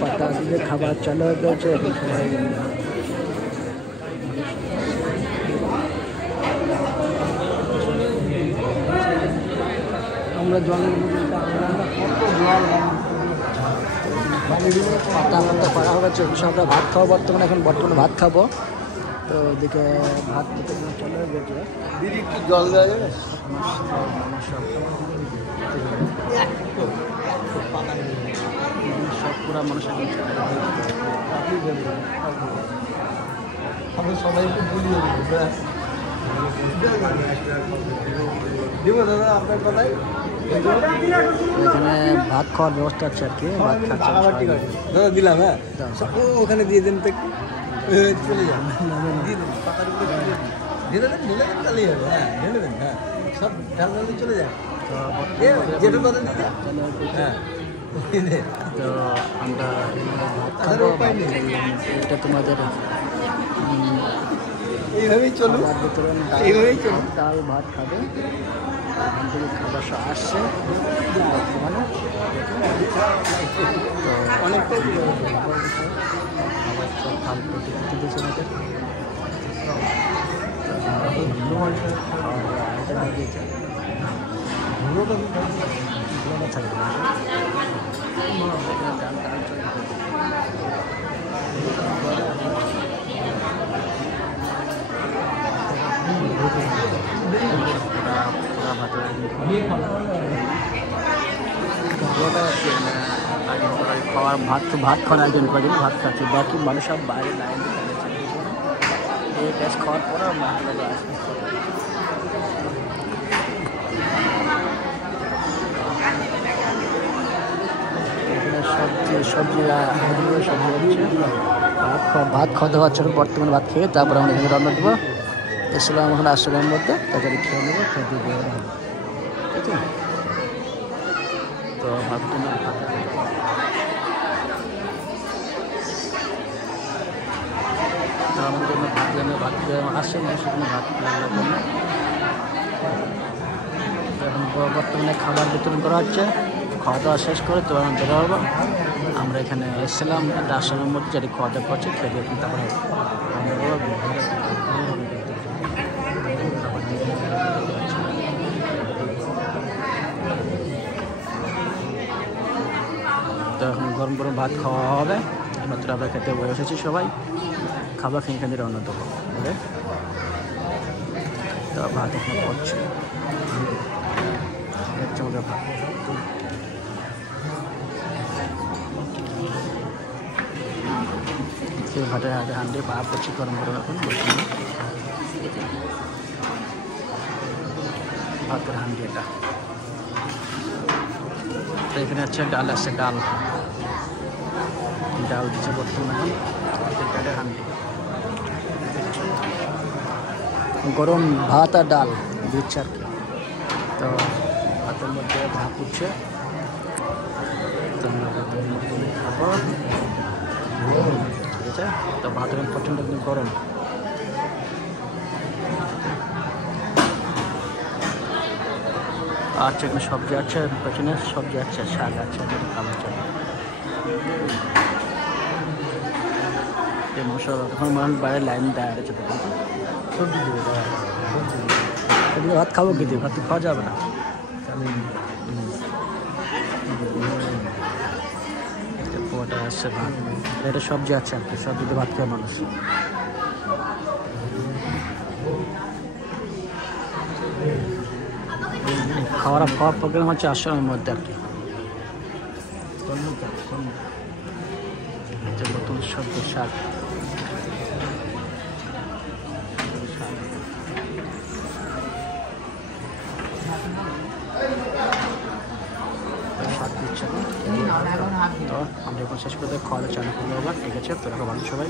পাতা দিয়ে খাবার চালু হয়ে গেছে। আমরা জলের পাতা পাতা করা হবে চলছে। আমরা ভাত খাবো বর্তমানে ভাত খাবো। তো ওদিকে ভাত চলে গেছে। একটু জল দেওয়া যাবে? সব পুরা মানুষের আমরা সবাই একটু বুঝিয়ে দেবো দাদা আপনার কথাই। এখানে ভাত খাওয়ার ব্যবস্থা আছে আর কি। ভাত খাচ্ছি দাদা দিলাম। হ্যাঁ ওখানে দিয়ে দেন তো একটু চলে যান। দিয়ে দেন পাতার উপরে ঢেলে দেন চালিয়ে যাবে। হ্যাঁ ঢেলে দেন। হ্যাঁ সব ঢাল চলে যায়। যেটা কথা দিয়ে দেন। হ্যাঁ তো আমরা এটা তোমাদের এইভাবেই চলুন। এইভাবেই চলুন। ডাল ভাত খাবে। এখান থেকে খাবার আসছে বর্তমানে। তো অনেকটাই খাবার দিয়েছে আমাদের। থাকবে খাওয়ার ভাত খাওয়ার আয়োজন করে দিন। ভাত খাচ্ছি বাকি মানুষ সব বাইরে লাইন এই গ্যাস খাওয়ার পরে আসবে। সবজি ভাত খাওয়াতে হচ্ছে। বর্তমানে ভাত খেয়ে তারপরে আমরা এখানে রান্না দেবো। এসেছিলাম ওখানে আশ্রমের মধ্যে তাড়াতাড়ি খেয়ে নেবো। খেয়ে দিয়ে বেরোনো হবে। ঠিক আছে। তো ভাবছি না আমাদের জন্য ভাত আসছে সেখানে ভাত জন্য এখন বর্তমানে খাবার বিতরণ করা হচ্ছে। খাওয়া দাওয়া শেষ করে তো আমি বেরো হবো। আমরা এখানে এসেছিলাম একটা আশ্রমের মধ্যে যেটি খাওয়া দাওয়া করছি। খেয়ে দিয়ে তারপরে তো এখন গরম গরম ভাত খাওয়া হবে। মাত্র আমরা খেতে বসে এসেছি সবাই। খাবার খেয়ে এখান থেকে রওনা দেবো। তো ভাত এখানে করছে ভাত। ভাতের হাঁড়ি পা পড়ছি গরম গরম এখন ভাতের হাঁড়ি এটা। তো এখানে আছে ডাল আছে। ডাল দিচ্ছে বর্তমানে ডালের হাঁড়ি। গরম ভাত আর ডাল দিচ্ছে আর কি। তো ভাতের মধ্যে ভাত উঠছে। খাবো। ঠিক আছে। তো ভাতের প্রচণ্ড গরম। আচ্ছা এখানে সবজি আছে। পেছনে সবজি আছে, শাক আছে, খাবার চাই। এই মশলা তখন মানুষ বাইরে লাইন দাঁড়িয়ে আছে। সবজি দেবে ভাত খাবো কি দিয়ে? ভাত তো খাওয়া যাবে না। পোয়াটা আসছে ভাত। এটা সবজি আছে আর কি। সবজিতে ভাত খাওয়া মানুষ। খাওয়ার প্রোগ্রাম হচ্ছে আশ্রমের মধ্যে আর কি। নতুন সবজি শাক দিচ্ছে। তো আমরা এখন শেষ করে খাওয়া চালু করবো আবার। ঠিক আছে। তো ভালো সবাই।